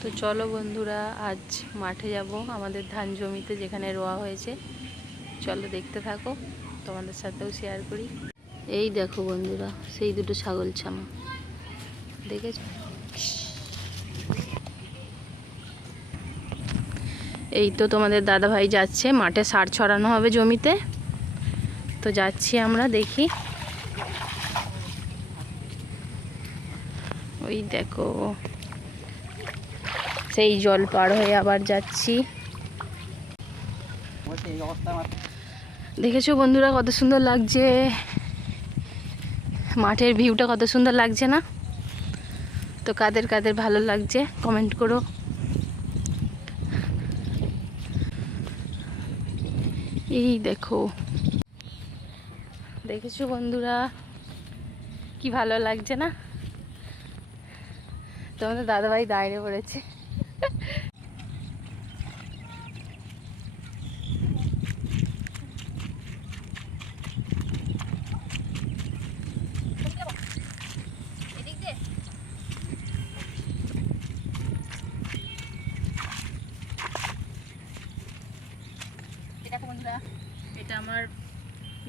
তো চলো বন্ধুরা, আজ মাঠে যাব আমাদের ধান জমিতে যেখানে রোয়া হয়েছে। চলো দেখতে থাকো, তোমাদের সাথেও শেয়ার করি। এই দেখো বন্ধুরা, সেই দুটো ছাগল ছানা দেখেছ? এই তো তোমাদের দাদা ভাই যাচ্ছে মাঠে, সার ছড়ানো হবে জমিতে। তো যাচ্ছি আমরা, দেখি। ওই দেখো, সেই জল পার হয়ে আবার যাচ্ছি। দেখেছো বন্ধুরা কত সুন্দর লাগছে, মাঠের ভিউটা কত সুন্দর লাগছে না? তো কাদের কাদের ভালো লাগছে কমেন্ট করো। এই দেখো, দেখেছো বন্ধুরা কি ভালো লাগছে না? তোমাদের দাদাভাই দাঁড়িয়ে পড়েছে। দেখো বন্ধুরা, এটা আমার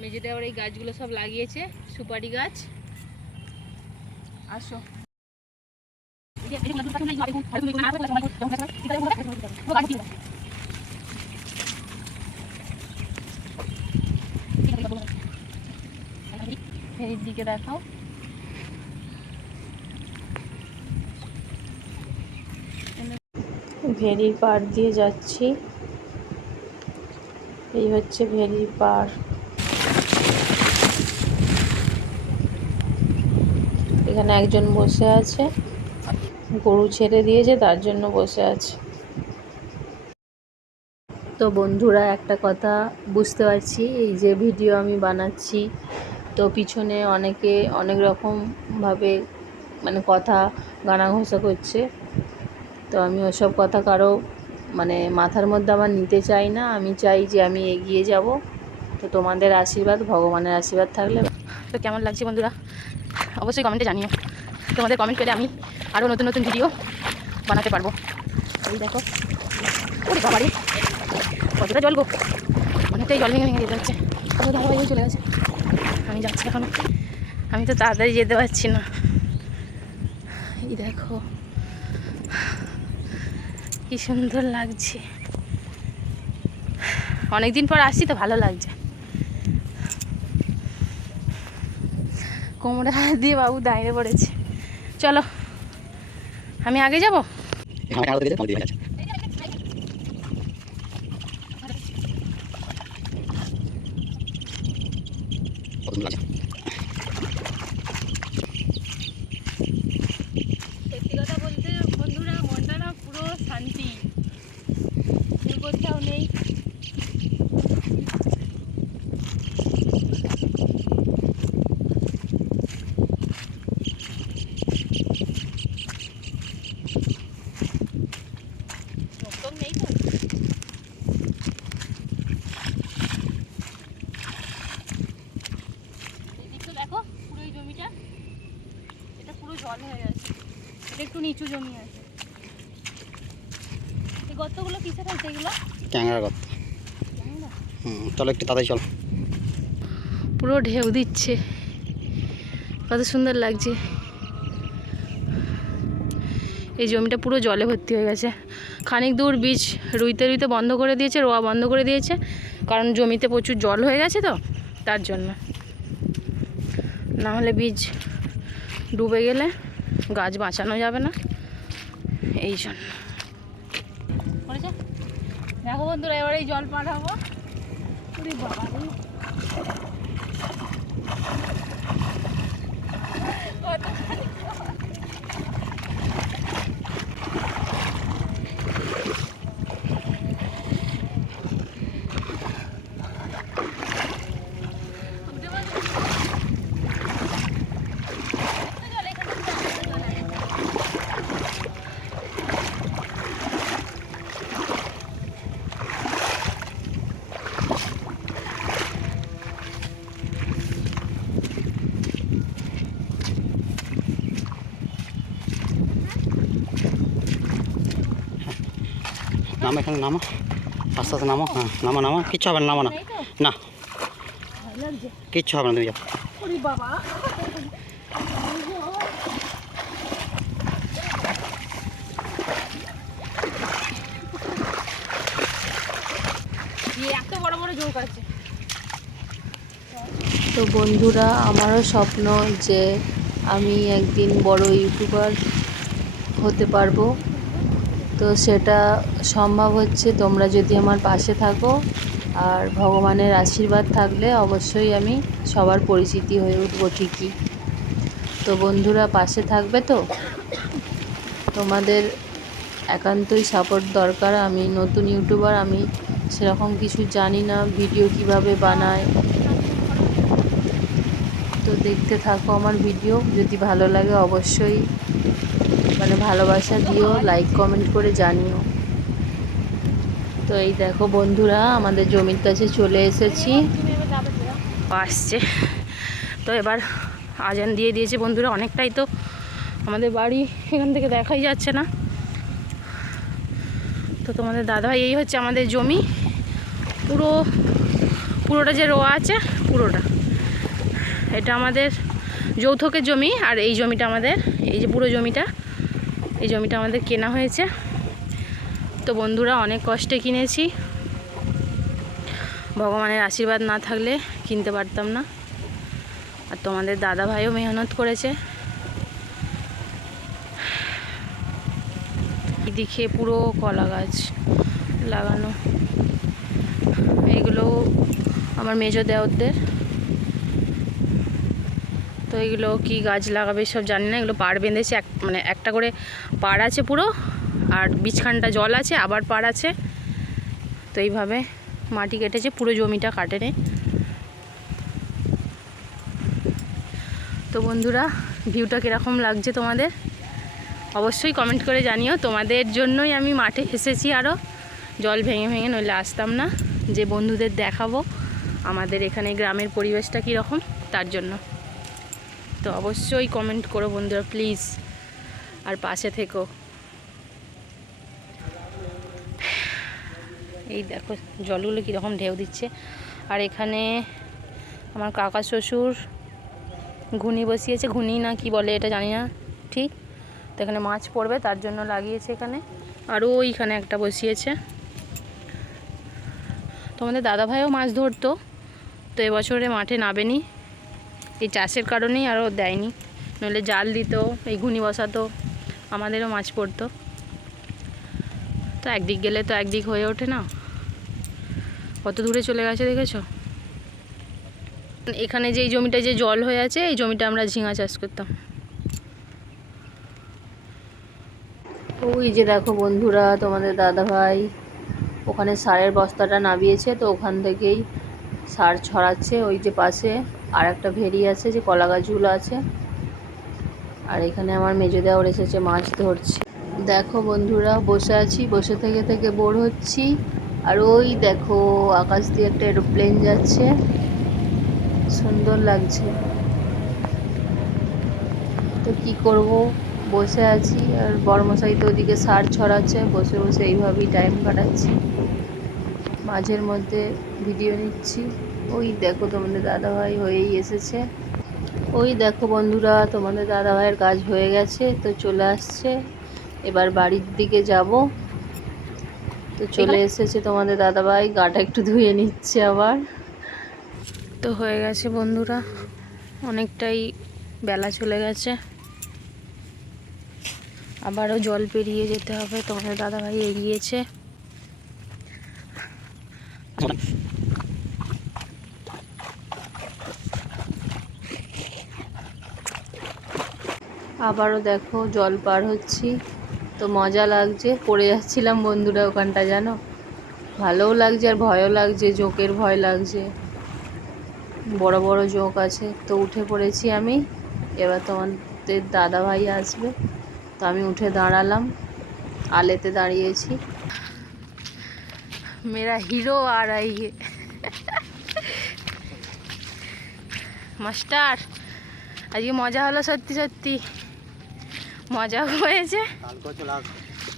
মেজে দেওয়ার এই গাছগুলো সব লাগিয়েছে, সুপারি গাছ। আসো, এই দিকে দেখাও। ভেরির পাড় দিয়ে যাচ্ছি, এই হচ্ছে ভেরির পাড়। এখানে একজন বসে আছে, গরু ছেড়ে দিয়েছে তার জন্য বসে আছে। তো বন্ধুরা একটা কথা বুঝতে পারছি, এই যে ভিডিও আমি বানাচ্ছি, তো পিছনে অনেকে অনেক রকমভাবে মানে কথা গানাঘোষা করছে। তো আমি ওসব কথা কারো মানে মাথার মধ্যে আমার নিতে চাই না। আমি চাই যে আমি এগিয়ে যাব। তো তোমাদের আশীর্বাদ, ভগবানের আশীর্বাদ থাকলে। তো কেমন লাগছে বন্ধুরা অবশ্যই কমেন্টে জানিও। তোমাদের কমেন্ট পেলে আমি আরও নতুন নতুন ভিডিও বানাতে পারবো। এই দেখো, ওরে বাবারে কতটা জল গো, অনেকটাই জল ভেঙে ভেঙে যেতে হচ্ছে। ধারাবাহিক চলে গেছে, আমি যাচ্ছি এখন। আমি তো তাড়াতাড়ি যেতে পারছি না। এই দেখো কি সুন্দর লাগছে, অনেকদিন পর আসছি তো ভালো লাগছে। কোমরে হাত দিয়ে বাবু দাঁড়িয়ে পড়েছে। চলো আমি আগে যাবো। সত্যি কথা বলতে বন্ধুরা, মনটা না পুরো শান্তি, কোথাও নেই। নেই তো, এদিকটা দেখো, পুরো এই জমিটা, এটা পুরো জল হয়ে গেছে। এটা একটু নিচু জমি আছে। এই গর্তগুলো কিসে হয়েছে? এগুলো ট্যাংরা গর্ত। চলো একটু তাড়াতাড়ি চল। পুরো ঢেউ দিচ্ছে, কত সুন্দর লাগছে। এই জমিটা পুরো জলে ভর্তি হয়ে গেছে। খানিক দূর বীজ রুইতে রুইতে বন্ধ করে দিয়েছে, রোয়া বন্ধ করে দিয়েছে, কারণ জমিতে প্রচুর জল হয়ে গেছে তো তার জন্য। না হলে বীজ ডুবে গেলে গাছ বাঁচানো যাবে না, এই জন্য। দেখো বন্ধুরা, এবার এই জল পার হবো। নামো, এখানে নামো, আস্তে আস্তে নামো। হ্যাঁ নামো নামো, কিচ্ছু হবে না, নামো না, না কিচ্ছু হবে না, তুমি যাও। বাবা এত বড় বড় ঝোঁক আছে। তো বন্ধুরা, আমারও স্বপ্ন যে আমি একদিন বড় ইউটিউবার হতে পারবো। তো সেটা সম্ভব হচ্ছে তোমরা যদি আমার পাশে থাকো, আর ভগবানের আশীর্বাদ থাকলে অবশ্যই আমি সবার পরিচিতি হয়ে উঠবো ঠিকই। তো বন্ধুরা পাশে থাকবে তো? তোমাদের একান্তই সাপোর্ট দরকার। আমি নতুন ইউটিউবার, আমি সেরকম কিছু জানি না ভিডিও কিভাবে বানায়। তো দেখতে থাকো আমার ভিডিও, যদি ভালো লাগে অবশ্যই ভালোবাসা দিও, লাইক কমেন্ট করে জানিও। তো এই দেখো বন্ধুরা, আমাদের জমির কাছে চলে এসেছি, আসছে। তো এবার আজান দিয়ে দিয়েছে বন্ধুরা, অনেকটাই তো আমাদের বাড়ি, এখান থেকে দেখাই যাচ্ছে না। তো তোমাদের দাদাভাই, এই হচ্ছে আমাদের জমি, পুরোটা যে রোয়া আছে পুরোটা, এটা আমাদের যৌথকের জমি। আর এই জমিটা আমাদের, এই যে পুরো জমিটা, এই জমিটা আমাদের কেনা হয়েছে। তো বন্ধুরা অনেক কষ্টে কিনেছি, ভগবানের আশীর্বাদ না থাকলে কিনতে পারতাম না। আর তোমাদের দাদা ভাইও মেহনত করেছে। এদিকে পুরো কলা গাছ লাগানো, এইগুলো আমার মেজো দেওরদের। তো এগুলো কি গাছ লাগাবে সব জানি না, এগুলো পাড় বেঁধেছে, একটা করে পাড় আছে পুরো, আর বিছখানটা জল আছে, আবার পাড় আছে। তো এইভাবে মাটি কেটেছে, পুরো জমিটা কাটেনি। তো বন্ধুরা, ভিউটা কীরকম লাগছে তোমাদের অবশ্যই কমেন্ট করে জানিও। তোমাদের জন্যই আমি মাঠে এসেছি, আরও জল ভেঙে ভেঙে, নইলে আসতাম না, যে বন্ধুদের দেখাবো আমাদের এখানে গ্রামের পরিবেশটা কীরকম, তার জন্য। তো অবশ্যই কমেন্ট করো বন্ধুরা প্লিজ, আর পাশে থেকো। এই দেখো জলগুলো কীরকম ঢেউ দিচ্ছে। আর এখানে আমার কাকা শ্বশুর ঘুনি বসিয়েছে, ঘুনি না কি বলে এটা জানি না ঠিক। তো এখানে মাছ পড়বে তার জন্য লাগিয়েছে এখানে, আর ওইখানে একটা বসিয়েছে। তোমাদের দাদাভাইও মাছ ধরতো, তো এবছরে মাঠে নামেনি, এই চাষের কারণেই আরও দেয়নি, নইলে জাল দিত, এই ঘুনি বসাতো, আমাদেরও মাছ পড়তো। তো একদিক গেলে তো একদিক হয়ে ওঠে না, কত দূরে চলে গেছে দেখেছো। এখানে যে এই জমিটা যে জল হয়ে আছে, এই জমিটা আমরা ঝিঙা চাষ করতাম। ওই যে দেখো বন্ধুরা, তোমাদের দাদাভাই ওখানে সারের বস্তাটা নামিয়েছে, তো ওখান থেকেই সার ছড়াচ্ছে। ওই যে পাশে আর একটা ভেড়ি আছে, যে কলা গাছগুলো আছে। আর এখানে আমার মেজো দেওর এসেছে, মাছ ধরছে। দেখো বন্ধুরা, বসে আছি, বসে থেকে থেকে বোর হচ্ছি। আর ওই দেখো আকাশ দিয়ে একটা এরোপ্লেন যাচ্ছে, সুন্দর লাগছে। তো কি করব, বসে আছি, আর বড়মশাই তো ওদিকে সার ছড়াচ্ছে, বসে বসে এইভাবেই টাইম কাটাচ্ছি, মাঝের মধ্যে ভিডিও নিচ্ছি। ওই দেখো তোমাদের দাদাভাই হয়েই এসেছে। ওই দেখো বন্ধুরা, তোমাদের দাদাভাইয়ের কাজ হয়ে গেছে, তো চলে আসছে। এবার বাড়ির দিকে যাব। তো চলে এসেছে তোমাদের দাদাভাই, গাটা একটু ধুয়ে নিচ্ছে আবার। তো হয়ে গেছে বন্ধুরা, অনেকটাই বেলা চলে গেছে, আবারও জল পেরিয়ে যেতে হবে। তোমাদের দাদাভাই এগিয়েছে। আবারও দেখো জল পার হচ্ছি, তো মজা লাগছে, পড়ে যাচ্ছিলাম বন্ধুরা ওখানটা, জানো ভালোও লাগছে আর ভয়ও লাগছে, জোঁকের ভয় লাগছে, বড় বড় জোঁক আছে। তো উঠে পড়েছি আমি, এবার তোমাদের দাদাভাই আসবে, তো আমি উঠে দাঁড়ালাম, আলেতে দাঁড়িয়েছি। মেরা হিরো আ রাহি হে মাস্টার, আজকে মজা হলো, সত্যি সত্যি মজা হয়েছে।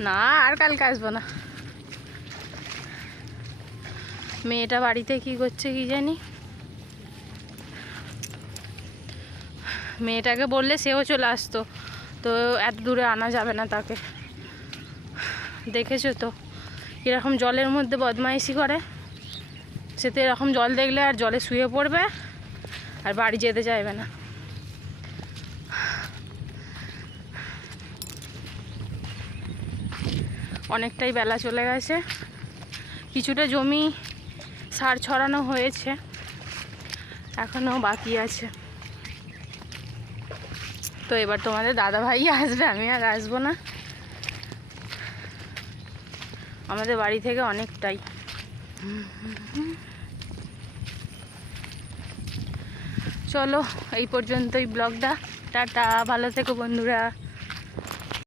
না আর কালকে আসবো না, মেয়েটা বাড়িতে কি করছে কি জানি। মেয়েটাকে বললে সেও চলে আসতো, তো এত দূরে আনা যাবে না তাকে। দেখেছো তো এরকম জলের মধ্যে বদমাইশি করে, সে তো এরকম জল দেখলে আর জলে শুয়ে পড়বে আর বাড়ি যেতে চাইবে না। অনেকটাই বেলা চলে গেছে, কিছুটা জমি সার ছড়ানো হয়েছে, এখনও বাকি আছে। তো এবার তোমাদের দাদা ভাই আসবে, আমি আর আসবো না। আমাদের বাড়ি থেকে অনেকটাই। চলো এই পর্যন্তই ব্লগটা, টাটা, ভালো থেকো বন্ধুরা।